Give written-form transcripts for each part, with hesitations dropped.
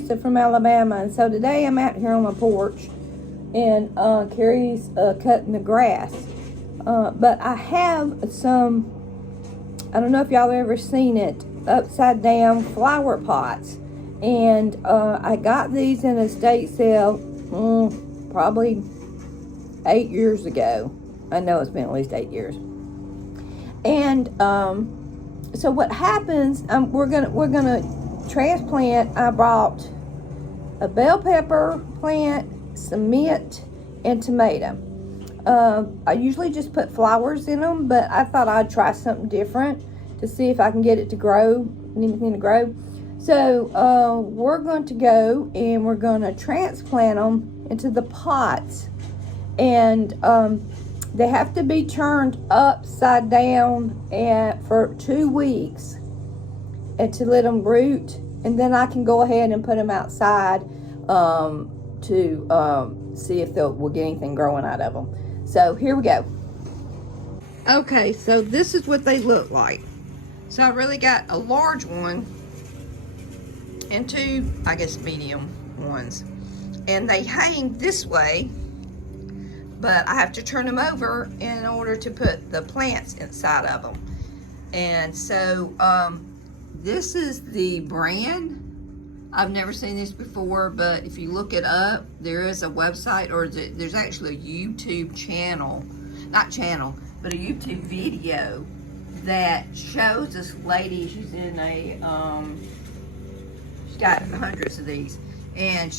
Teresa from Alabama, and so today I'm out here on my porch, and Carrie's cutting the grass. But I have some, I don't know if y'all have ever seen it, upside down flower pots. And I got these in a estate sale probably 8 years ago. I know it's been at least 8 years. And so what happens, we're gonna transplant. I brought a bell pepper plant, some mint, and tomato. I usually just put flowers in them, but I thought I'd try something different to see if I can get it to grow, anything to grow. So we're going to go and we're going to transplant them into the pots, and they have to be turned upside down for 2 weeks and to let them root, and then I can go ahead and put them outside to see if we'll get anything growing out of them. So here we go. Okay, so this is what they look like. So I really got a large one and two, I guess, medium ones. And they hang this way, but I have to turn them over in order to put the plants inside of them. And so this is the brand. I've never seen this before, but if you look it up, there is a website, or there's actually a YouTube channel, not channel, but a YouTube video that shows this lady. She's in a, she's got hundreds of these, and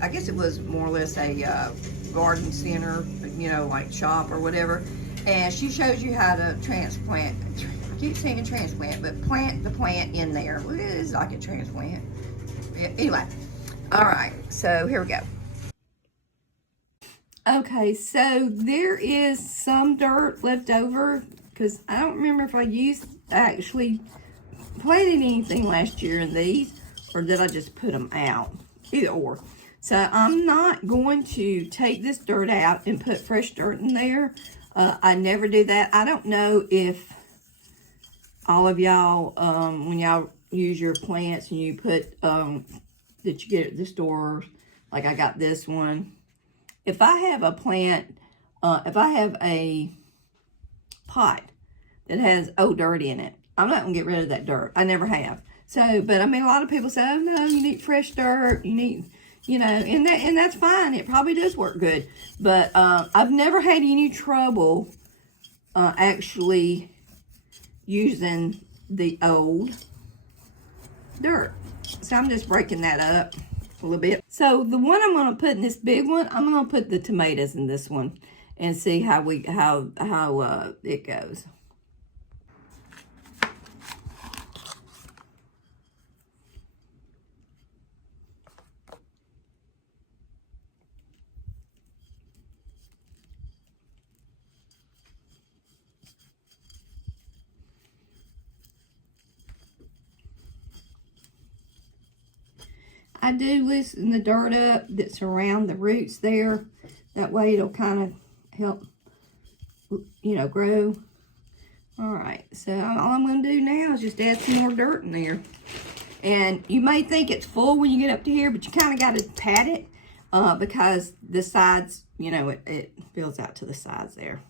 I guess it was more or less a garden center, you know, like shop or whatever, and she shows you how to transplant. I keep saying transplant, but plant the plant in there. Well, it is like a transplant. Anyway, all right, so here we go. Okay, so there is some dirt left over because I don't remember if I actually planted anything last year in these, or did I just put them out? Either or. So I'm not going to take this dirt out and put fresh dirt in there. I never do that. I don't know if all of y'all, when y'all use your plants and you put, that you get at the store, like I got this one. If I have a plant, if I have a pot that has old dirt in it, I'm not gonna get rid of that dirt. I never have. So, but I mean, a lot of people say, oh no, you need fresh dirt, you need, you know, and that's fine. It probably does work good. But I've never had any trouble actually using the old dirt. So I'm just breaking that up a little bit. So the one I'm going to put in this big one, I'm going to put the tomatoes in this one and see how it goes. I do loosen the dirt up that's around the roots there. That way it'll kind of help, you know, grow. All right, so all I'm going to do now is just add some more dirt in there. And you may think it's full when you get up to here, but you kind of got to pat it because the sides, you know, it fills out to the sides there.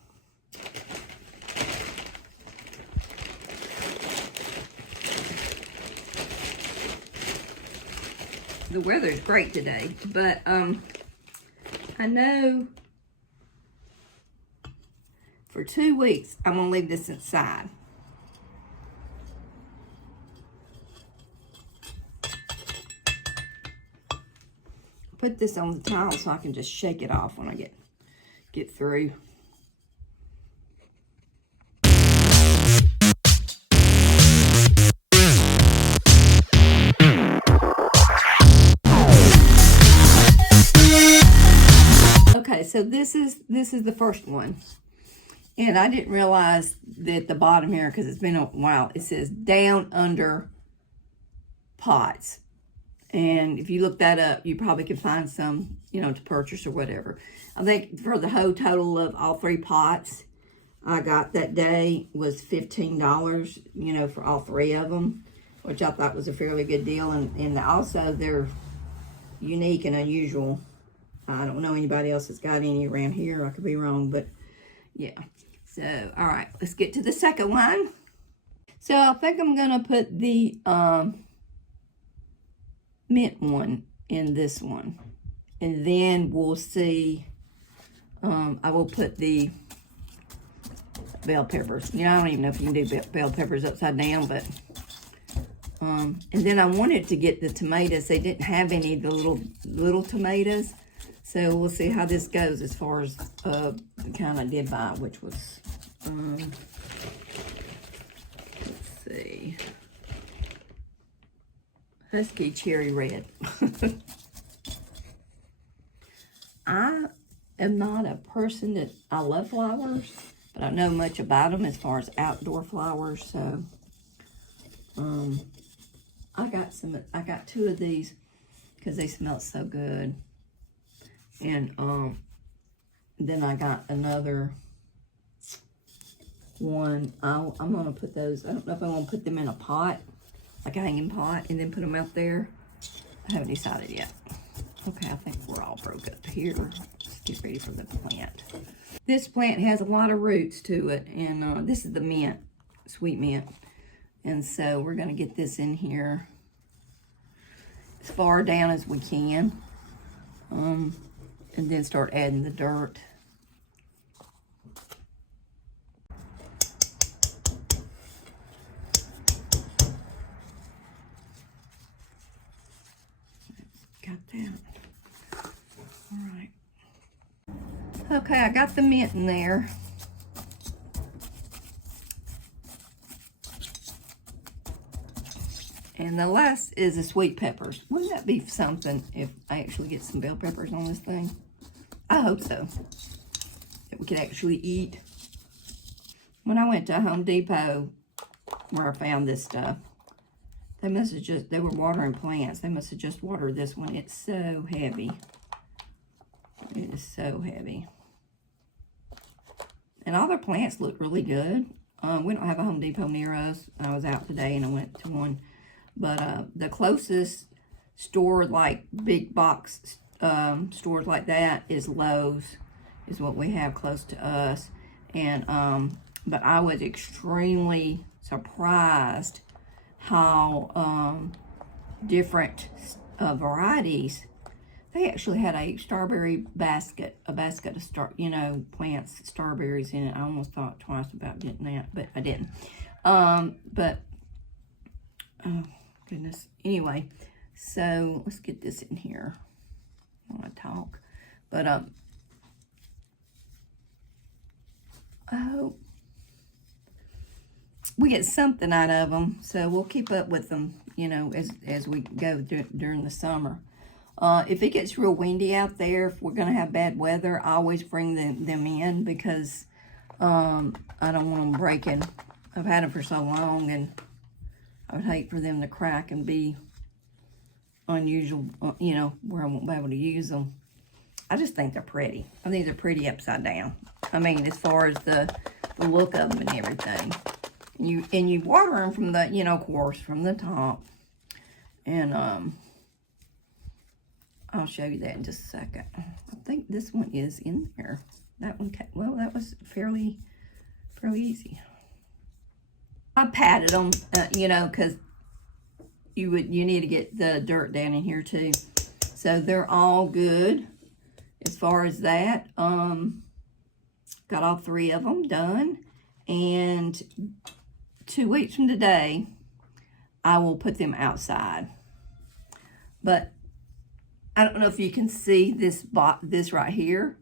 The weather is great today, but I know for 2 weeks I'm gonna leave this inside. Put this on the tile so I can just shake it off when I get through. Okay, so this is the first one, and I didn't realize that the bottom here, because it's been a while, it says down under pots, and if you look that up, you probably can find some, you know, to purchase or whatever. I think for the whole total of all 3 pots I got that day was $15, you know, for all 3 of them. which I thought was a fairly good deal. And also they're unique and unusual. I don't know anybody else that's got any around here. I could be wrong, but yeah. So, all right, let's get to the second one. So I think I'm gonna put the mint one in this one, and then we'll see. I will put the bell peppers. You know, I don't even know if you can do bell peppers upside down, but and then I wanted to get the tomatoes. They didn't have any of the little tomatoes, so we'll see how this goes as far as the kind I did buy, which was let's see, Husky Cherry Red. I am not a person that I love flowers, but I know much about them as far as outdoor flowers. So I got 2 of these because they smell so good. And then I got another one. I'm gonna put those, I don't know if I want to put them in a pot, like a hanging pot, and then put them out there. I haven't decided yet. Okay, I think we're all broke up here. Let's get ready for the plant. This plant has a lot of roots to it, and this is the mint, sweet mint. And so we're gonna get this in here as far down as we can, and then start adding the dirt. Got that. All right. Okay, I got the mint in there. And the last is the sweet peppers. Wouldn't that be something if I actually get some bell peppers on this thing? I hope so. That we could actually eat. When I went to Home Depot, where I found this stuff, they must have they were watering plants. They must have just watered this one. It's so heavy. It is so heavy. And all their plants look really good. We don't have a Home Depot near us. I was out today and I went to one. But the closest store, like big box stores like that, is Lowe's, is what we have close to us. And but I was extremely surprised how different varieties. They actually had a strawberry basket, a basket of plants, strawberries in it. I almost thought twice about getting that, but I didn't. But oh goodness. Anyway, so let's get this in here. I want to talk, but I hope we get something out of them. So we'll keep up with them, as we go during the summer. If it gets real windy out there, if we're going to have bad weather, I always bring them in because I don't want them breaking. I've had them for so long, and I would hate for them to crack and be unusual, where I won't be able to use them. I just think they're pretty. I think they're pretty upside down. I mean, as far as the look of them and everything. And you water them from the, of course, from the top. And I'll show you that in just a second. I think this one is in there. That one, well, that was fairly easy. I patted them, because you need to get the dirt down in here too. So they're all good as far as that. Got all 3 of them done. And 2 weeks from today, I will put them outside. But I don't know if you can see this right here,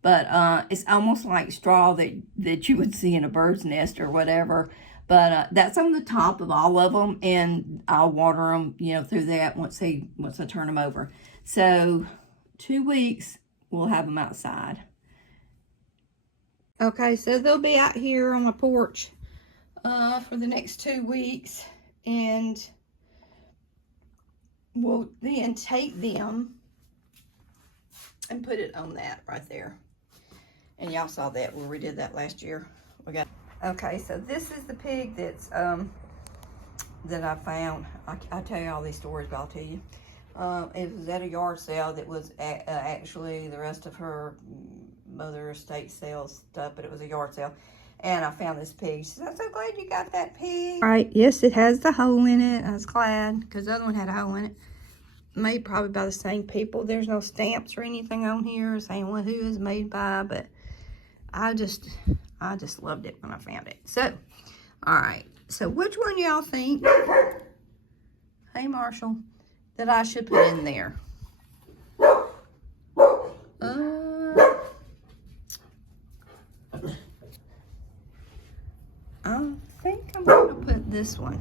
but it's almost like straw that you would see in a bird's nest or whatever. But that's on the top of all of them, and I'll water them, through that once I turn them over. So 2 weeks, we'll have them outside. Okay, so they'll be out here on my porch for the next 2 weeks, and we'll then take them and put it on that right there. And y'all saw that where we did that last year. Okay, so this is the pig that's that I found. I tell you all these stories, but I'll tell you. It was at a yard sale that was actually the rest of her mother estate sales stuff, but it was a yard sale. And I found this pig. She said, I'm so glad you got that pig. All right, yes, it has the hole in it. I was glad, because the other one had a hole in it. Made probably by the same people. There's no stamps or anything on here saying who is made by, but I just loved it when I found it. So, all right. So which one y'all think, hey Marshall, that I should put in there? I think I'm gonna put this one.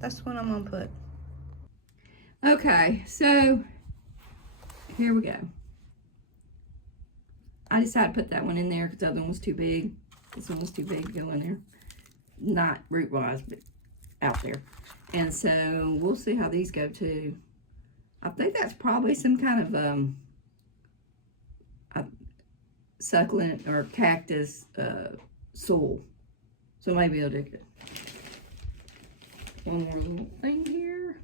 That's what I'm gonna put. Okay, so here we go. I decided to put that one in there because the other one was too big. This one was too big to go in there. Not root-wise, but out there. And so we'll see how these go too. I think that's probably some kind of succulent or cactus soil. So maybe it'll do good. One more little thing here.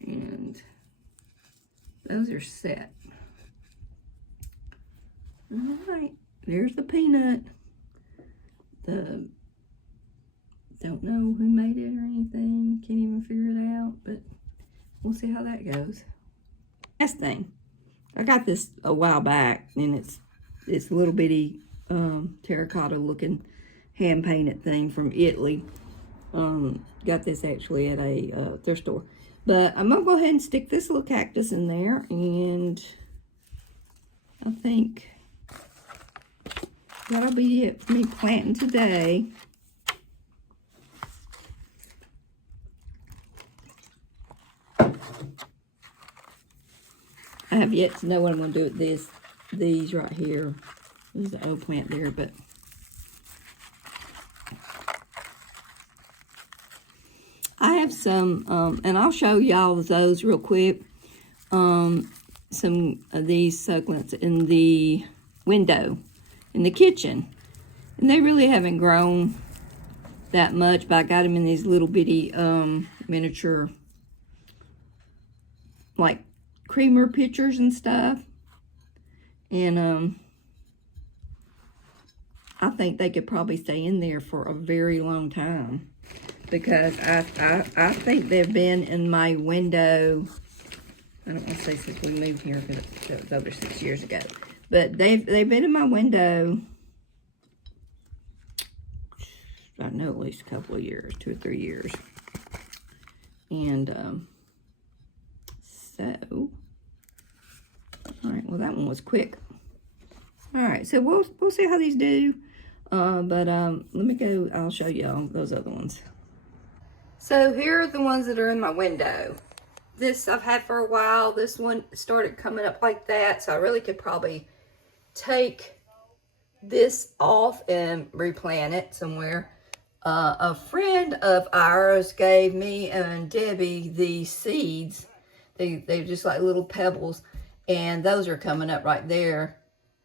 And those are set. All right, there's the peanut. Don't know who made it or anything. Can't even figure it out, but we'll see how that goes. Last thing, I got this a while back, and it's a little bitty terracotta looking hand painted thing from Italy. Got this actually at a thrift store. But I'm gonna go ahead and stick this little cactus in there, and I think that'll be it for me planting today. I have yet to know what I'm going to do with these right here. There's the old plant there, but I have some, and I'll show y'all those real quick. Some of these succulents in the window, in the kitchen. And they really haven't grown that much, but I got them in these little bitty miniature, like, creamer pitchers and stuff. And I think they could probably stay in there for a very long time, because I think they've been in my window. I don't want to say since we moved here, because it was over 6 years ago, but they've been in my window, I know, at least a couple of years, 2 or 3 years. And so, all right, well, that one was quick. All right, so we'll see how these do. But let me go, I'll show y'all those other ones. So here are the ones that are in my window. This I've had for a while. This one started coming up like that, so I really could probably take this off and replant it somewhere. A friend of ours gave me and Debbie these seeds. They're just like little pebbles, and those are coming up right there.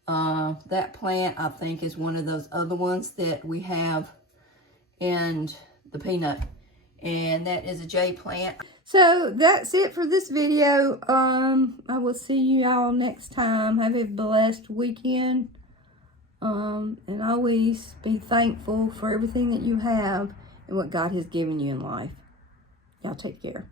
That plant, I think, is one of those other ones that we have in the peanut, and that is a jade plant. So that's it for this video. I will see you all next time. Have a blessed weekend. And always be thankful for everything that you have and what God has given you in life. Y'all take care.